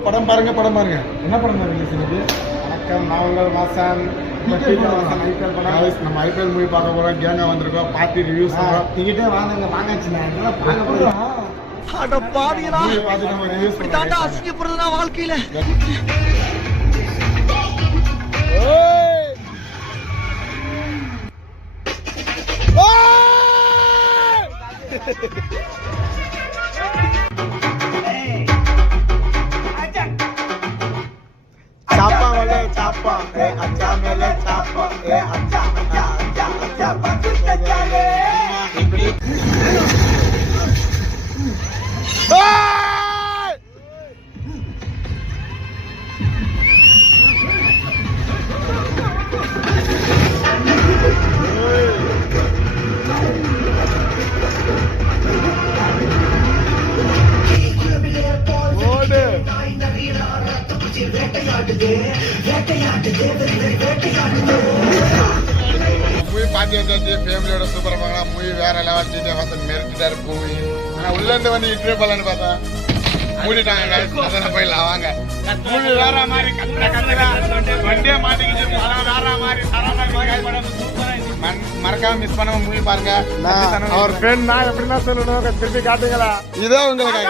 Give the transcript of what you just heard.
படம் பாருங்க என்ன படம் ரிலீஸ் இன்னைக்கு? வணக்கம், நான் உங்கள் வாசன். நம்ம ஐபிஎல் மூவி பார்க்க போறோம். கேங்கா வந்திருக்கோம். பார்த்து ரிவ்யூஸ் டிக்கெட்டே வாங்கிச்சுங்க. பார்க்க போறோம். அட பாவிகளா, மூவி பார்த்து நம்ம ரிவ்யூஸ் தாண்டா அசிங்கப்படுறதுனா வாழ்க்கையில. चापा वाले चापा ए अच्छा मेले चापा ए अच्छा अच्छा अच्छा अच्छा बात चले மூவி பார்த்து வந்தாச்சு. ஃபேமிலியோட சூப்பராக பார்க்கலாம். மூவி வேற லெவல். டிஜே வாசன் மெரிச்சிட்டாரு மூவி. ஆனால் உள்ளேருந்து வந்து இன்டர்வியூ பண்ணலான்னு பார்த்தா மூடிட்டாங்க. அதெல்லாம் போயிடலாம் வாங்க. மூவி வேற மாதிரி வண்டியே மாட்டிக்கிச்சு. வேற மாதிரி மறக்காம மிஸ் பண்ணாம மூவி பாருங்க. அவர் ஃப்ரெண்ட் நான் எப்படின்னா சொல்லணும், திருப்பி காட்டுங்களா? இதே உங்களுக்கு